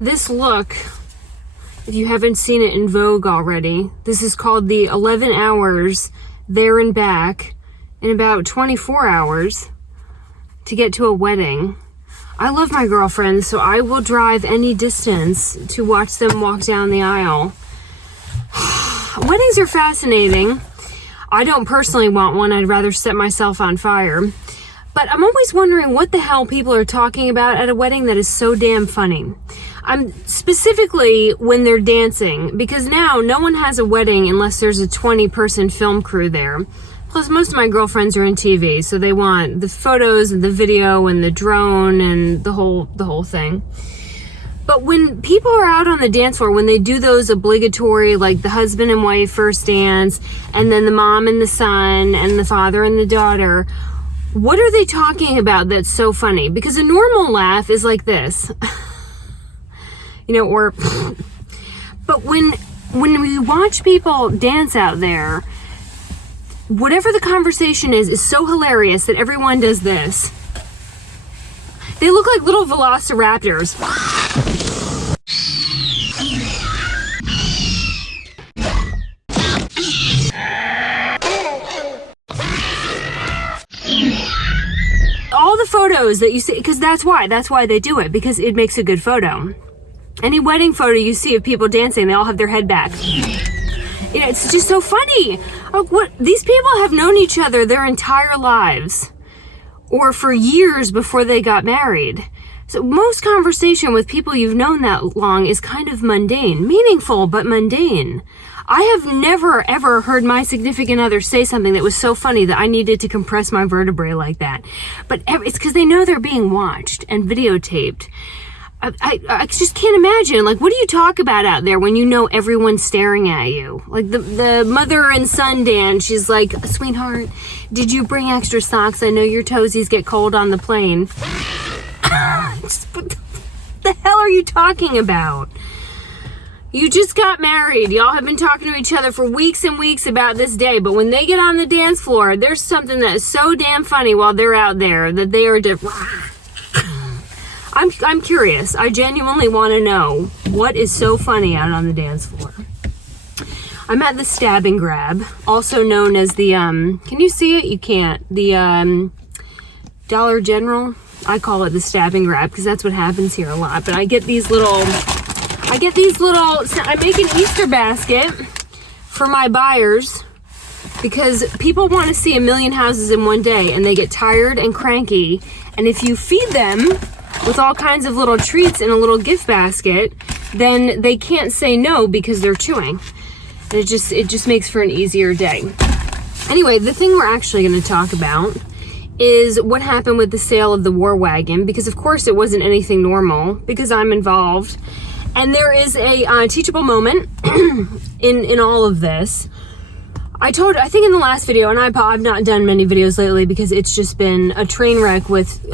This look, if you haven't seen it in Vogue already, this is called the 11 hours there and back in about 24 hours to get to a wedding. I love my girlfriends, so I will drive any distance to watch them walk down the aisle. Weddings are fascinating. I don't personally want one. I'd rather set myself on fire. But I'm always wondering what the hell people are talking about at a wedding that is so damn funny. I'm specifically when they're dancing, because now no one has a wedding unless there's a 20-person film crew there. Plus, most of my girlfriends are in TV, so they want the photos and the video and the drone and the whole thing. But when people are out on the dance floor, when they do those obligatory, like the husband and wife first dance, and then the mom and the son, and the father and the daughter, what are they talking about that's so funny? Because a normal laugh is like this. But when we watch people dance out there, whatever the conversation is so hilarious that everyone does this. They look like little velociraptors. All the photos that you see, because that's why they do it, because it makes a good photo. Any wedding photo you see of people dancing, they all have their head back. It's just so funny. These people have known each other their entire lives, or for years before they got married. So most conversation with people you've known that long is kind of mundane, meaningful, but mundane. I have never, ever heard my significant other say something that was so funny that I needed to compress my vertebrae like that. But it's because they know they're being watched and videotaped. I just can't imagine. Like, what do you talk about out there when you know everyone's staring at you? Like the mother and son dance, she's like, sweetheart, did you bring extra socks? I know your toesies get cold on the plane. What the hell are you talking about? You just got married. Y'all have been talking to each other for weeks and weeks about this day. But when they get on the dance floor, there's something that's so damn funny while they're out there that they are just... I'm curious. I genuinely want to know what is so funny out on the dance floor. I'm at the Stab and Grab, also known as the, can you see it? You can't. The Dollar General. I call it the Stab and Grab because that's what happens here a lot. But I make an Easter basket for my buyers because people want to see a million houses in one day and they get tired and cranky. And if you feed them with all kinds of little treats in a little gift basket, then they can't say no because they're chewing. And it just makes for an easier day. Anyway, the thing we're actually going to talk about is what happened with the sale of the War Wagon, because of course it wasn't anything normal because I'm involved. And there is a teachable moment in all of this. I think in the last video, and I've not done many videos lately because it's just been a train wreck with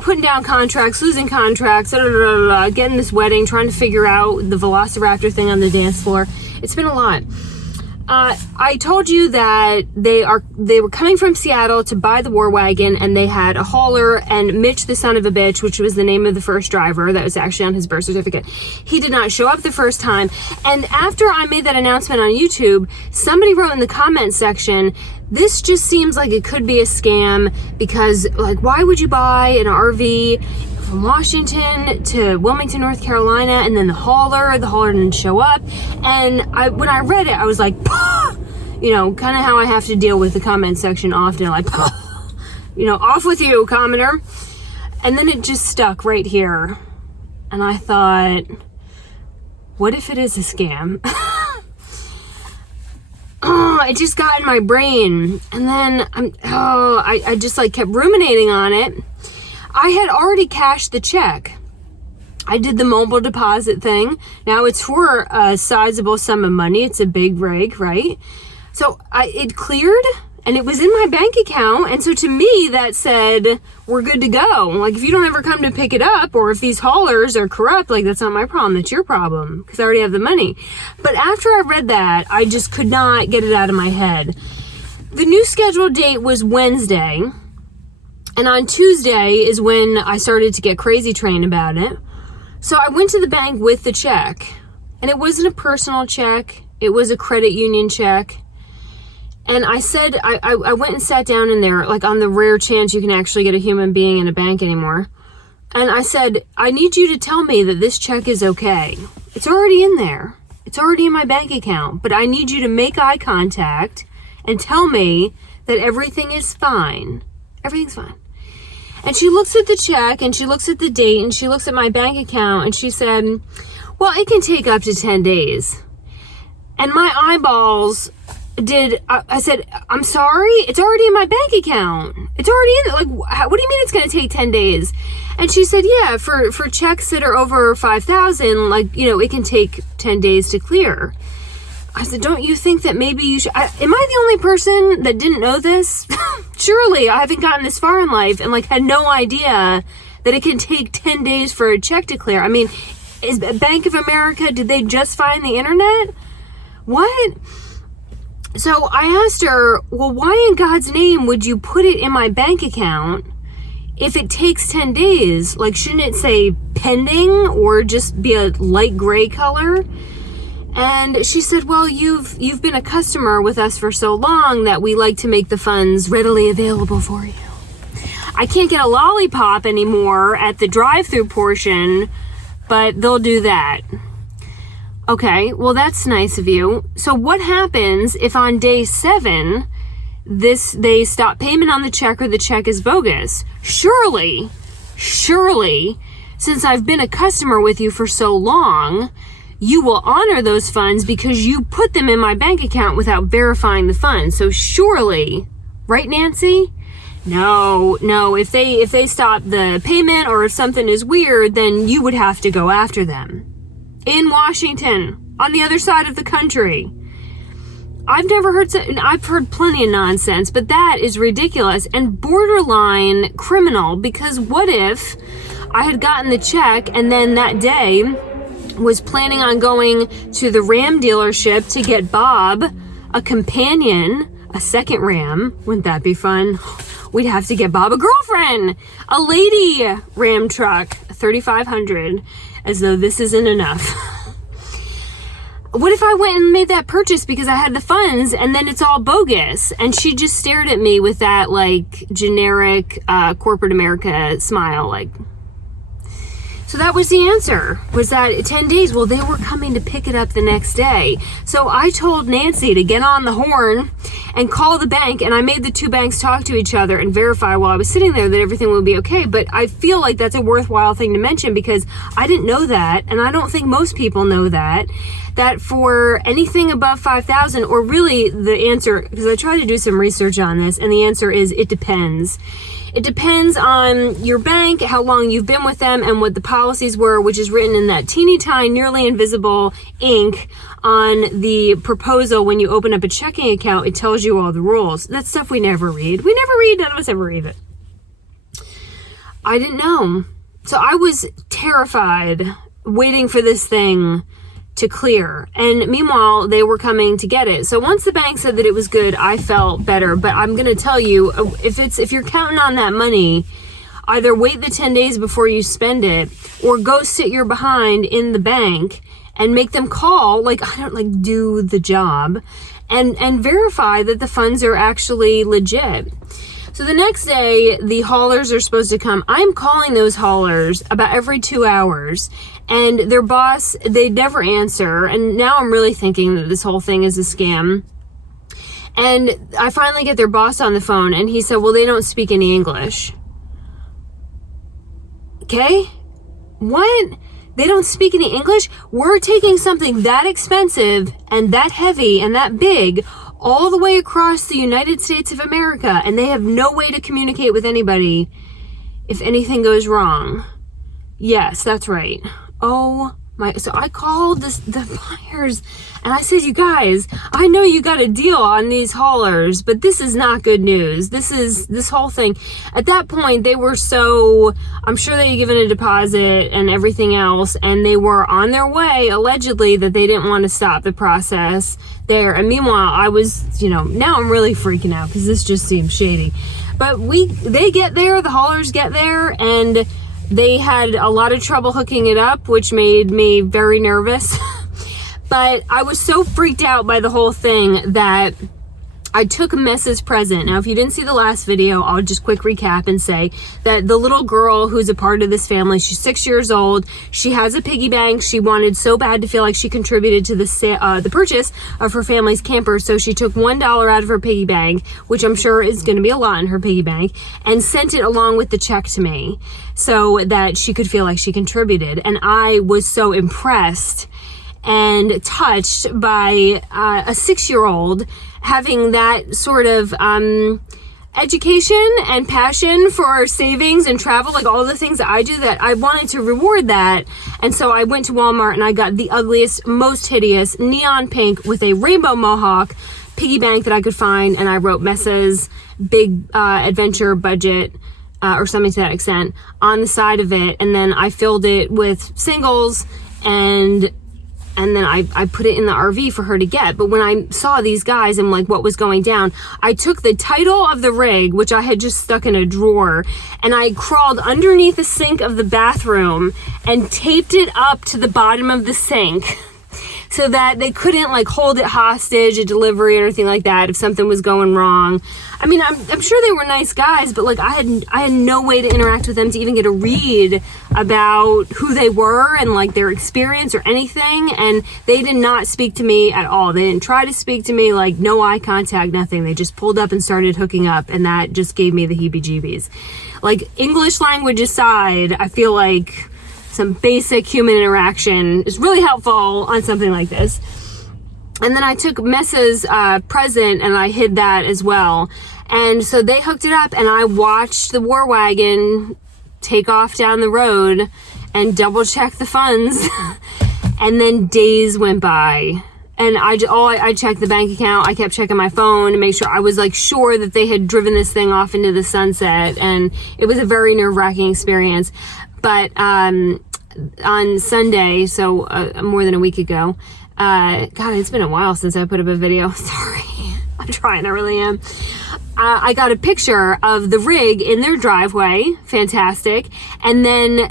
putting down contracts, losing contracts, getting this wedding, trying to figure out the velociraptor thing on the dance floor. It's been a lot. I told you that they were coming from Seattle to buy the War Wagon, and they had a hauler, and Mitch, the son of a bitch, which was the name of the first driver that was actually on his birth certificate, he did not show up the first time. And after I made that announcement on YouTube, somebody wrote in the comment section, this just seems like it could be a scam because, like, why would you buy an RV from Washington to Wilmington, North Carolina, and then the hauler didn't show up? And when I read it, I was like, Pah! Kind of how I have to deal with the comment section often, like, Pah! Off with you, commenter. And then it just stuck right here. And I thought, what if it is a scam? It just got in my brain. And then I just kept ruminating on it. I had already cashed the check. I did the mobile deposit thing. Now it's for a sizable sum of money. It's a big rig, right? So it cleared and it was in my bank account. And so to me that said, we're good to go. Like, if you don't ever come to pick it up, or if these haulers are corrupt, like, that's not my problem. That's your problem because I already have the money. But after I read that, I just could not get it out of my head. The new scheduled date was Wednesday. And on Tuesday is when I started to get crazy train about it. So I went to the bank with the check, and it wasn't a personal check. It was a credit union check. And I said, I went and sat down in there, like on the rare chance you can actually get a human being in a bank anymore. And I said, I need you to tell me that this check is okay. It's already in there. It's already in my bank account. But I need you to make eye contact and tell me that everything is fine. Everything's fine. And she looks at the check and she looks at the date and she looks at my bank account and she said, well, it can take up to 10 days. And my eyeballs I said, I'm sorry, it's already in my bank account. It's already in it. Like, what do you mean it's going to take 10 days? And she said, yeah, for checks that are over 5,000, like, you know, it can take 10 days to clear. I said, don't you think that maybe you should, am I the only person that didn't know this? Surely I haven't gotten this far in life and like had no idea that it can take 10 days for a check to clear. I mean, is Bank of America, did they just find the internet? What? So I asked her, well, why in God's name would you put it in my bank account if it takes 10 days? Like, shouldn't it say pending or just be a light gray color? And she said, well, you've been a customer with us for so long that we like to make the funds readily available for you. I can't get a lollipop anymore at the drive-through portion, but they'll do that. Okay, well, that's nice of you. So what happens if on day 7, they stop payment on the check or the check is bogus? Surely, since I've been a customer with you for so long, you will honor those funds because you put them in my bank account without verifying the funds. So surely, right, Nancy? No, if they stop the payment or if something is weird, then you would have to go after them. In Washington, on the other side of the country. I've heard plenty of nonsense, but that is ridiculous and borderline criminal, because what if I had gotten the check and then that day was planning on going to the Ram dealership to get Bob a companion, a second Ram. Wouldn't that be fun? We'd have to get Bob a girlfriend, a lady Ram truck, 3,500. As though this isn't enough. What if I went and made that purchase because I had the funds and then it's all bogus? And she just stared at me with that like generic corporate America smile, like. So that was the answer, was that 10 days. Well, they were coming to pick it up the next day. So I told Nancy to get on the horn and call the bank, and I made the two banks talk to each other and verify while I was sitting there that everything would be okay. But I feel like that's a worthwhile thing to mention because I didn't know that, and I don't think most people know that for anything above 5,000, or really the answer, because I tried to do some research on this, and the answer is it depends. It depends on your bank, how long you've been with them, and what the policies were, which is written in that teeny tiny, nearly invisible ink on the proposal. When you open up a checking account, it tells you all the rules. That's stuff we never read. None of us ever read it. I didn't know. So I was terrified, waiting for this thing to clear. And meanwhile, they were coming to get it. So once the bank said that it was good, I felt better. But I'm going to tell you, if you're counting on that money, either wait the 10 days before you spend it, or go sit your behind in the bank and make them call, do the job and verify that the funds are actually legit. So the next day, the haulers are supposed to come. I'm calling those haulers about every 2 hours, and their boss, they never answer. And now I'm really thinking that this whole thing is a scam. And I finally get their boss on the phone, and he said, well, they don't speak any English. Okay? What? They don't speak any English? We're taking something that expensive and that heavy and that big all the way across the United States of America, and they have no way to communicate with anybody if anything goes wrong. Yes, that's right. Oh my, so I called the buyers and I said, you guys, I know you got a deal on these haulers, but this is not good news. This whole thing. At that point, they were I'm sure they had given a deposit and everything else, and they were on their way, allegedly, that they didn't want to stop the process there. And meanwhile, I was, now I'm really freaking out because this just seems shady. But they get there, the haulers get there, and They had a lot of trouble hooking it up, which made me very nervous. But I was so freaked out by the whole thing that I took Messa's present. Now, if you didn't see the last video, I'll just quick recap and say that the little girl who's a part of this family, she's 6 years old. She has a piggy bank. She wanted so bad to feel like she contributed to the purchase of her family's camper. So she took $1 out of her piggy bank, which I'm sure is going to be a lot in her piggy bank, and sent it along with the check to me so that she could feel like she contributed. And I was so impressed and touched by a 6-year-old having that sort of education and passion for savings and travel, like all the things that I do, that I wanted to reward that. And so I went to Walmart and I got the ugliest, most hideous neon pink with a rainbow mohawk piggy bank that I could find, and I wrote Messa's big adventure budget or something to that extent on the side of it, and then I filled it with singles, and then I put it in the RV for her to get. But when I saw these guys and like what was going down, I took the title of the rig, which I had just stuck in a drawer, and I crawled underneath the sink of the bathroom and taped it up to the bottom of the sink so that they couldn't like hold it hostage at delivery or anything like that if something was going wrong. I mean, I'm sure they were nice guys, but like I had no way to interact with them to even get a read about who they were and like their experience or anything. And they did not speak to me at all. They didn't try to speak to me, like no eye contact, nothing. They just pulled up and started hooking up, and that just gave me the heebie-jeebies. Like, English language aside, I feel like some basic human interaction is really helpful on something like this. And then I took Messa's present and I hid that as well. And so they hooked it up, and I watched the war wagon take off down the road and double check the funds. And then days went by, and I checked the bank account. I kept checking my phone to make sure I was like sure that they had driven this thing off into the sunset. And it was a very nerve-wracking experience. But on Sunday, so more than a week ago, God, it's been a while since I put up a video. Sorry. I'm trying, I really am. I got a picture of the rig in their driveway. Fantastic. And then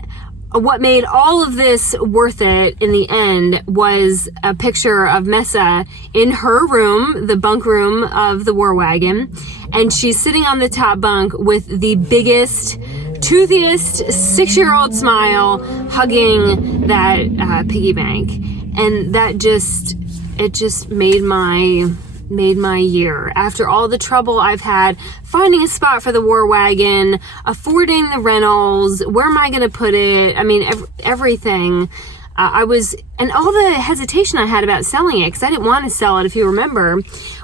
what made all of this worth it in the end was a picture of Messa in her room, the bunk room of the war wagon. And she's sitting on the top bunk with the biggest, toothiest 6-year-old smile, hugging that piggy bank. And that just made my year. After all the trouble I've had finding a spot for the war wagon, affording the rentals, where am I going to put it? I mean, everything. And all the hesitation I had about selling it, because I didn't want to sell it, if you remember.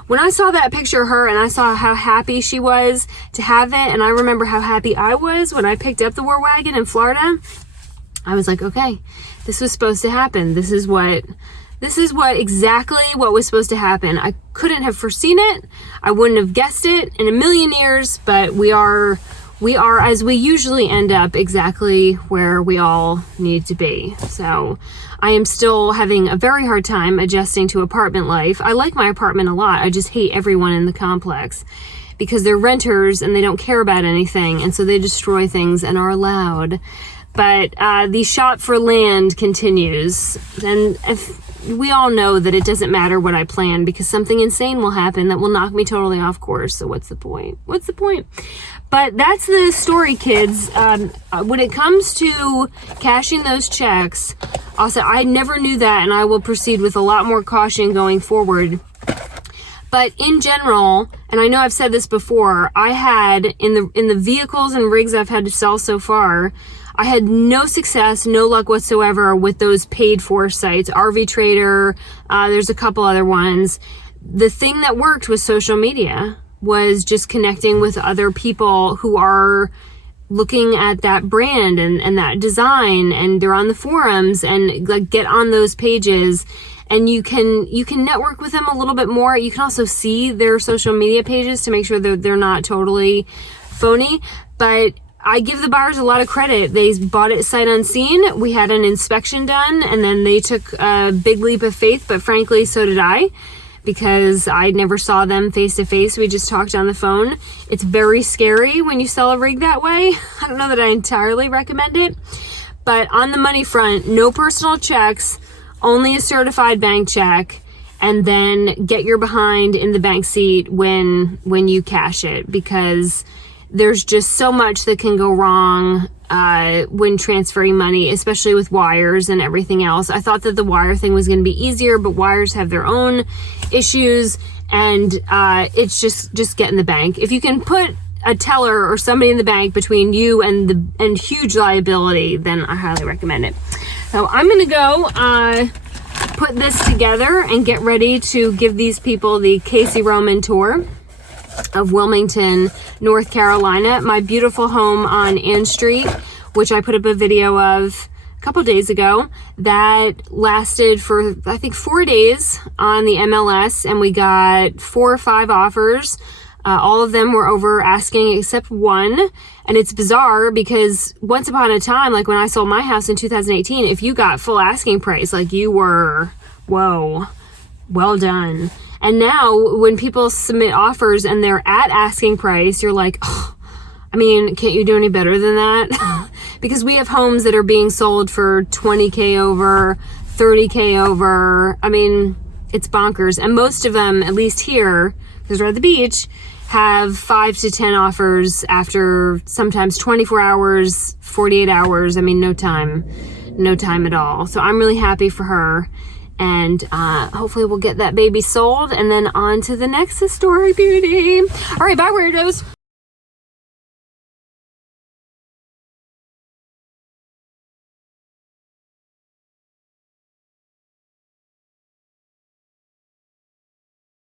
When I saw that picture of her and I saw how happy she was to have it, and I remember how happy I was when I picked up the war wagon in Florida, I was like, okay, this was supposed to happen. This is exactly what was supposed to happen. I couldn't have foreseen it. I wouldn't have guessed it in a million years, but we are, as we usually end up, exactly where we all need to be. So I am still having a very hard time adjusting to apartment life. I like my apartment a lot. I just hate everyone in the complex because they're renters and they don't care about anything. And so they destroy things and are loud. But the shop for land continues. And we all know that it doesn't matter what I plan because something insane will happen that will knock me totally off course. So what's the point? What's the point? But that's the story, kids. When it comes to cashing those checks, also, I never knew that, and I will proceed with a lot more caution going forward. But in general, and I know I've said this before, I had in the vehicles and rigs I've had to sell so far, I had no success, no luck whatsoever with those paid for sites. RV Trader, there's a couple other ones. The thing that worked was social media, was just connecting with other people who are looking at that brand and that design, and they're on the forums, and like get on those pages, and you can network with them a little bit more. You can also see their social media pages to make sure that they're not totally phony. But I give the buyers a lot of credit. They bought it sight unseen. We had an inspection done, and then they took a big leap of faith, but frankly, so did I, because I never saw them face to face. We just talked on the phone. It's very scary when you sell a rig that way. I don't know that I entirely recommend it, but on the money front, no personal checks, only a certified bank check, and then get your behind in the bank seat when you cash it, because there's just so much that can go wrong when transferring money, especially with wires and everything else. I thought that the wire thing was going to be easier, but wires have their own issues, and it's just get in the bank. If you can put a teller or somebody in the bank between you and huge liability, then I highly recommend it. So I'm going to go put this together and get ready to give these people the Casey Roman tour of Wilmington, North Carolina, my beautiful home on Ann Street, which I put up a video of a couple days ago. That lasted for, I think, 4 days on the MLS, and we got 4 or 5 offers. All of them were over asking except one. And it's bizarre because once upon a time, like when I sold my house in 2018, if you got full asking price, like you were, whoa, well done. And now when people submit offers and they're at asking price, you're like, oh, I mean, can't you do any better than that? Because we have homes that are being sold for 20K over, 30K over. I mean, it's bonkers. And most of them, at least here, because we're at the beach, have 5 to 10 offers after sometimes 24 hours, 48 hours. I mean, no time at all. So I'm really happy for her. And hopefully we'll get that baby sold and then on to the next story beauty. All right, bye weirdos.